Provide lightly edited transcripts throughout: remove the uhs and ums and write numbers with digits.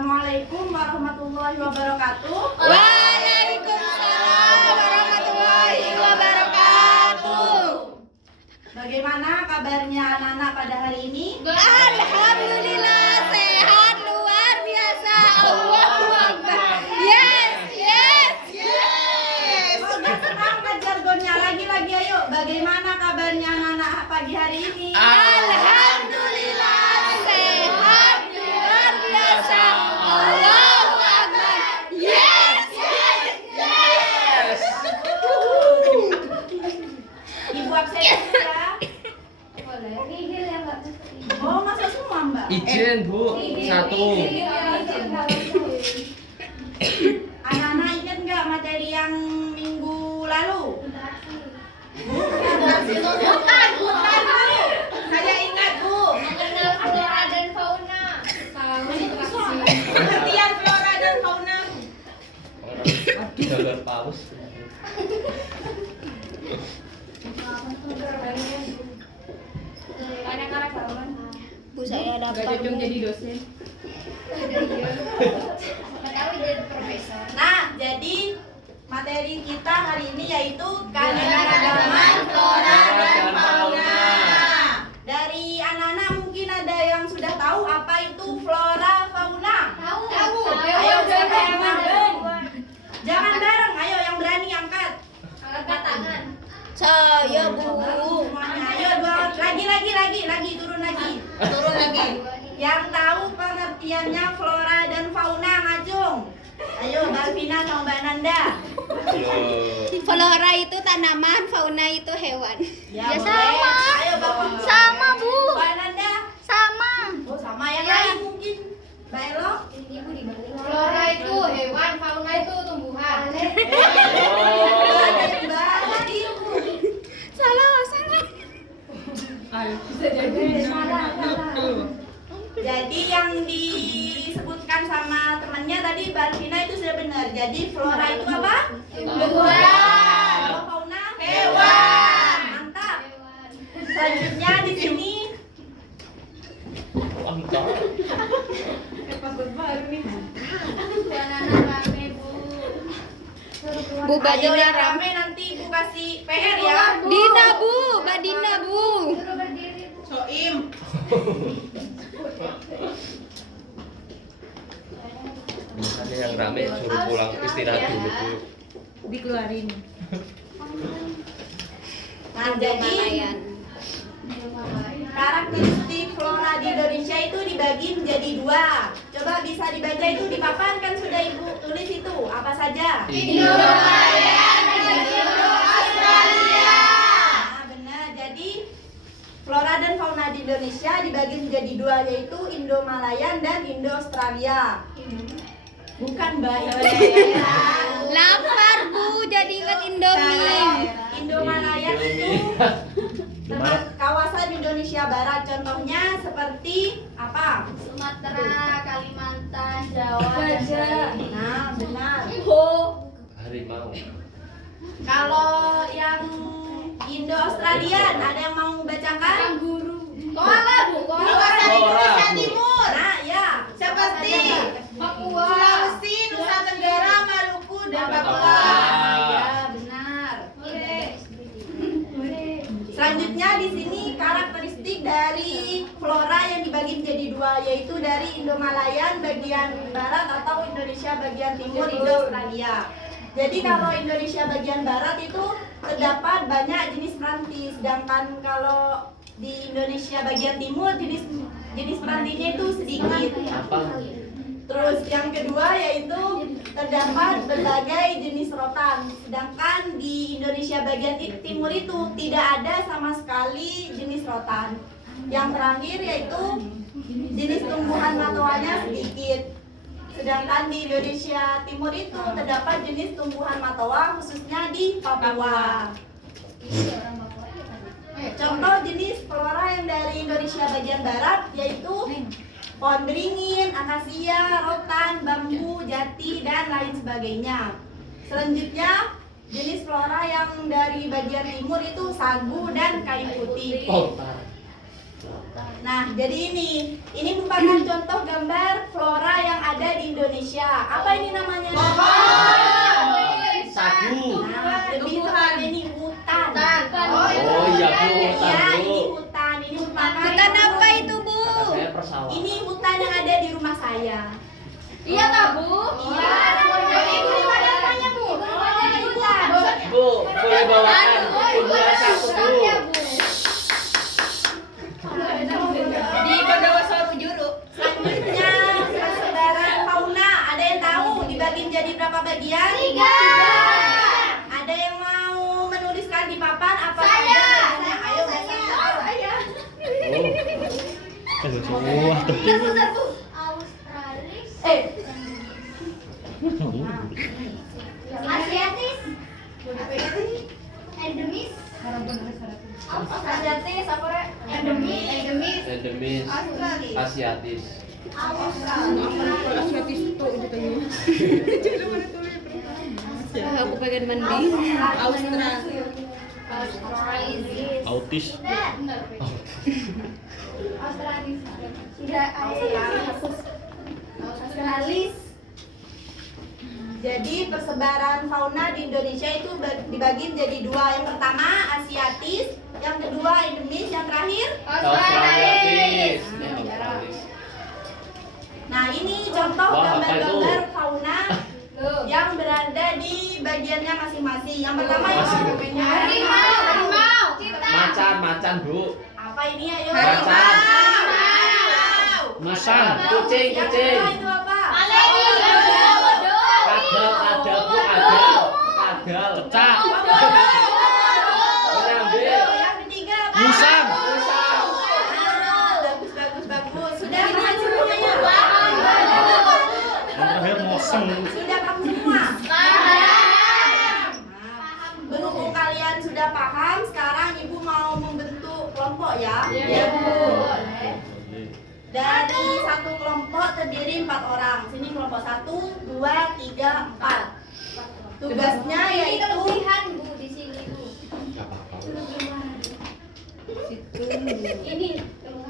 Assalamualaikum warahmatullahi wabarakatuh. Waalaikumsalam warahmatullahi wabarakatuh. Bagaimana kabarnya anak-anak pada hari ini? Alhamdulillah sehat luar biasa. Allahu Akbar. Yes. Sudah senang kan jargonnya? Lagi ayo. Bagaimana kabarnya anak-anak pagi hari ini? Alhamdulillah sehat luar biasa. Allahu Akbar. Yes. Ibu absen ya? Oh, masuk semua Mbak? Izin Bu, satu. Anak-anak ingat nggak materi yang minggu lalu? Bukan Bu. Saya ingat Bu. Mengenal flora dan fauna. Pengertian flora dan fauna. Jalan paus. Bu saya dapat. Jadi dosen. Tahu jadi profesor. Nah, jadi materi kita hari ini yaitu keanekaragaman flora dan fauna. Dari anak-anak mungkin ada yang sudah tahu apa itu flora fauna. Tahu. Ayo siapa yang bareng? Jangan bareng, ayo yang berani angkat. Angkat tangan. Saya Bu. Semuanya, ayo lagi turun lagi. Yang tahu pengertiannya flora dan fauna ngajung. Ayo Balvina sama Mbak Nanda. Flora itu tanaman, fauna itu hewan. Ya, boleh. sama. Ayo Balvina. Sama, Bu. Mbak Nanda. Sama. Oh, sama yang lain mungkin. Mbak Elo. Flora itu hewan, fauna itu tumbuhan. Mbak Ibu. Salah. Jadi yang disebutkan sama temannya tadi Balvina itu sudah benar. Jadi flora itu apa? Tumbuhan. Kalau fauna? Hewan. Mantap. Selanjutnya di sini Bu ayo Badina yang rame nanti Ibu kasih PR ya. Dina Bu, Badina Bu. Soim. Ada yang rame suruh pulang istirahat dulu Bu. Dikeluarin. Nah, jadi karakteristik flora di Indonesia itu dibagi menjadi dua. Coba bisa dibaca itu di papan kan sudah Ibu tulis itu. Apa saja? Indo-Malaya dan Indo-Australia. Nah, benar. Jadi flora dan fauna di Indonesia dibagi menjadi dua yaitu Indo-Malayan dan Indo-Australia. Bukan Mbak ya. Lapar Bu, jadi ingat Indomie. Indo-Malayan itu tempat kawasan Indonesia Barat. Contohnya seperti apa? Sumatera, Kalimantan, Jawa, dan lain. Nah, benar. Harimau. Kalau yang Indo-Australian ada yang mau bacakan? Kanguru. Koala, Bu. Kawasan Flora, Indonesia Bu. Timur. Nah, ya. Seperti Papua. Sulawesi, Nusa Tenggara, Maluku, dan Papua. Papua. Ya, benar. Oke. Selanjutnya di sini karakteristik dari flora yang dibagi menjadi dua yaitu dari Indo-Malayan bagian barat atau Indonesia bagian timur Indo-Australia. Jadi kalau Indonesia bagian barat itu terdapat banyak jenis rantis, sedangkan kalau di Indonesia bagian timur jenis rantinya itu sedikit. Apa? Terus yang kedua yaitu terdapat berbagai jenis rotan. Sedangkan di Indonesia bagian timur itu tidak ada sama sekali jenis rotan. Yang terakhir yaitu jenis tumbuhan matoanya sedikit. Sedangkan di Indonesia timur itu terdapat jenis tumbuhan matoa khususnya di Papua. Contoh jenis flora yang dari Indonesia bagian barat yaitu pohon beringin, akasia, rotan, bambu, jati, dan lain sebagainya. Selanjutnya, jenis flora yang dari bagian timur itu sagu dan kayu putih. Nah, jadi ini merupakan contoh gambar flora yang ada di Indonesia. Apa ini namanya? Sagu. Nah, lebih tepatnya ini hutan. Oh iya Bu, hutan Ya, Bu. ini hutan. Ini merupakan Hutan apa itu, Bu? Kata saya persawahan. Ini hutan yang ada di rumah saya. Iya tak Bu? Iya. Ibu di mana rumahnya, Bu? Rumahnya di hutan. Bu, boleh bawakan tumbuhan satu Bu. Di Bondowoso Juru. Selanjutnya persebaran fauna. Ada yang tahu dibagi menjadi berapa bagian? 3. Ada yang mau menuliskan di papan apa Saya. saja bagiannya? Ayo saya. Australis. Asiatis. Endemis. Asiatis apa rek? Endemis. Endemis, Asiatis. Aku pengen mandi. Australis. Autis. Australis. Jadi persebaran fauna di Indonesia itu dibagi menjadi dua. Yang pertama Asiatis, yang kedua endemis, yang terakhir. Australis. Australis. Nah ini contoh Wah, apa gambar-gambar itu? fauna yang berada di bagiannya masing-masing. Yang pertama itu Harimau. Macan Bu. apa ini ayo? Macan. Musang. Kucing. Yang kedua itu apa? Kadal Bu, kadal. Cecak. Mengambil. Yang ketiga apa? Musang. Bagus. Sudah paham semuanya? Yang terakhir moseng. Sudah paham semua? Berhubung kalian sudah paham, sekarang Ibu mau membentuk kelompok ya. Iya, Bu. Dari satu kelompok terdiri 4 orang. Sini kelompok 1, 2, 3, 4. Tugasnya yaitu Bu di sini Bu. Gak apa-apa. Ini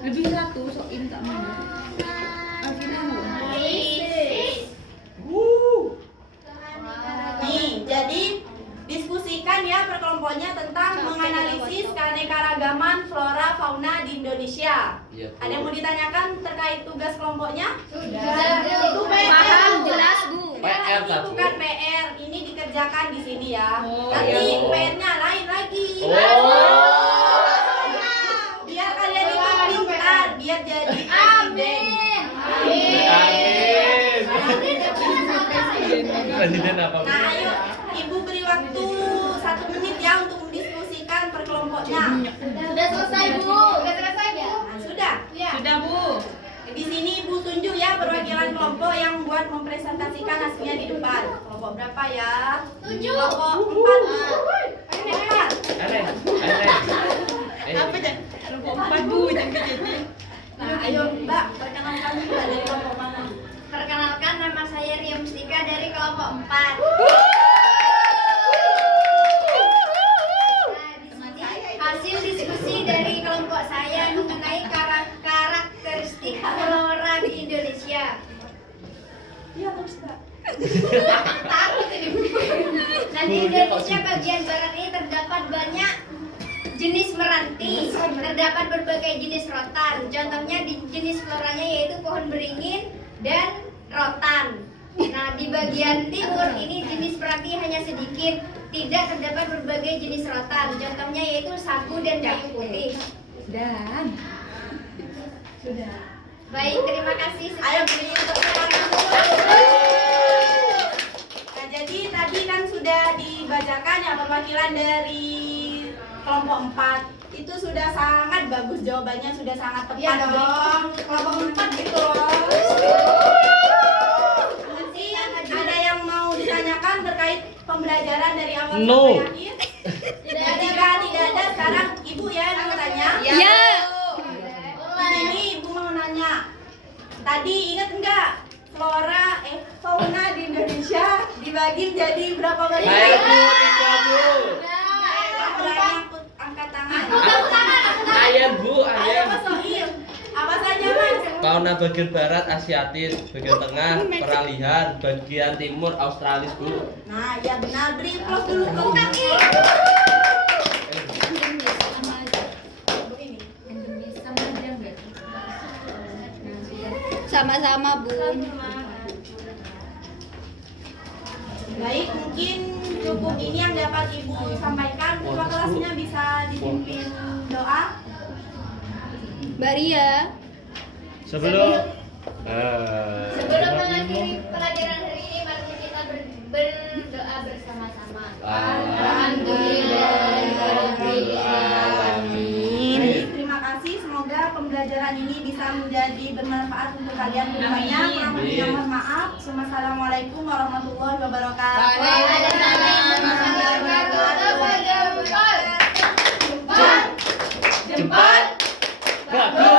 Lebih satu sokin tak mau. nih, jadi diskusikan ya per kelompoknya tentang menganalisis keanekaragaman flora fauna di Indonesia. Iya, Bu. Ada yang mau ditanyakan terkait tugas kelompoknya? Itu Paham jelas, Bu. PR Ini satu. bukan PR, ini dikerjakan di sini ya. Oh, Nanti iya. PR-nya lain lagi. Oh. Biar kalian itu pintar, biar jadi presiden. Amin. Presiden apa Bu? Nah, ayo Ibu beri waktu 1 menit ya untuk mendiskusikan per kelompoknya. Sudah selesai Bu. Sudah selesai Bu. Nah, sudah. Sudah, Bu. Di sini Ibu tunjuk ya perwakilan kelompok yang buat mempresentasikan hasilnya di depan. Kelompok berapa ya? 7. Kelompok 4. 4. Aneh. Apa aja? Kelompok 4, Bu, jangan kejadian. Nah, ayo Mbak, perkenalkan juga dari kelompok mana? Perkenalkan, nama saya Ria Mustika dari kelompok 4. Nah, di sini hasil diskusi dari kelompok saya mengenai karakteristik flora di Indonesia. Iya, terus Mbak. Takut ini Bu. Nah, di Indonesia bagian barat ini terdapat banyak jenis meranti, terdapat berbagai jenis rotan. Contohnya di jenis floranya yaitu pohon beringin dan rotan. Nah, di bagian timur ini jenis meranti hanya sedikit, tidak terdapat berbagai jenis rotan. Contohnya yaitu sagu dan kayu putih. Dan Baik, terima kasih. Ayo beri tepuk tangan dulu. Nah, jadi tadi kan sudah dibacakan ya perwakilan dari kelompok 4. Itu sudah sangat bagus jawabannya, sudah sangat tepat. Iya dong. Kelompok 4 gitu loh. Nanti ada yang mau ditanyakan terkait pembelajaran dari awal No. sampai akhir? Nah, jika tidak ada, sekarang Ibu ya yang mau tanya. Ya. Di sini Ibu mau nanya. Tadi ingat enggak fauna di Indonesia dibagi menjadi berapa Baik bagian? Bu, 3 Bu. Yang berani angkat tangan. Ayam Bu, Ayo ayam. Mas Sohim. Fauna bagian barat Asiatis, bagian tengah peralihan, bagian timur Australis Bu. Nah, ya benar. Beri plus dulu ke kaki. Ini. Sama-sama, Bu. Baik, mungkin cukup ini yang dapat Ibu sampaikan. Ketua kelasnya bisa dipimpin doa. Mbak Ria. Sebelum Sebelum mengakhiri pelajaran hari ini, mari kita berdoa bersama-sama. Alhamdulillahirobbilalamin. Baik, terima kasih. Semoga pembelajaran ini bisa menjadi bermanfaat untuk kalian semuanya. Mohon maaf. Wassalamualaikum warahmatullahi wabarakatuh. Waalaikumsalam warahmatullahi wabarakatuh. Cepat, bagus.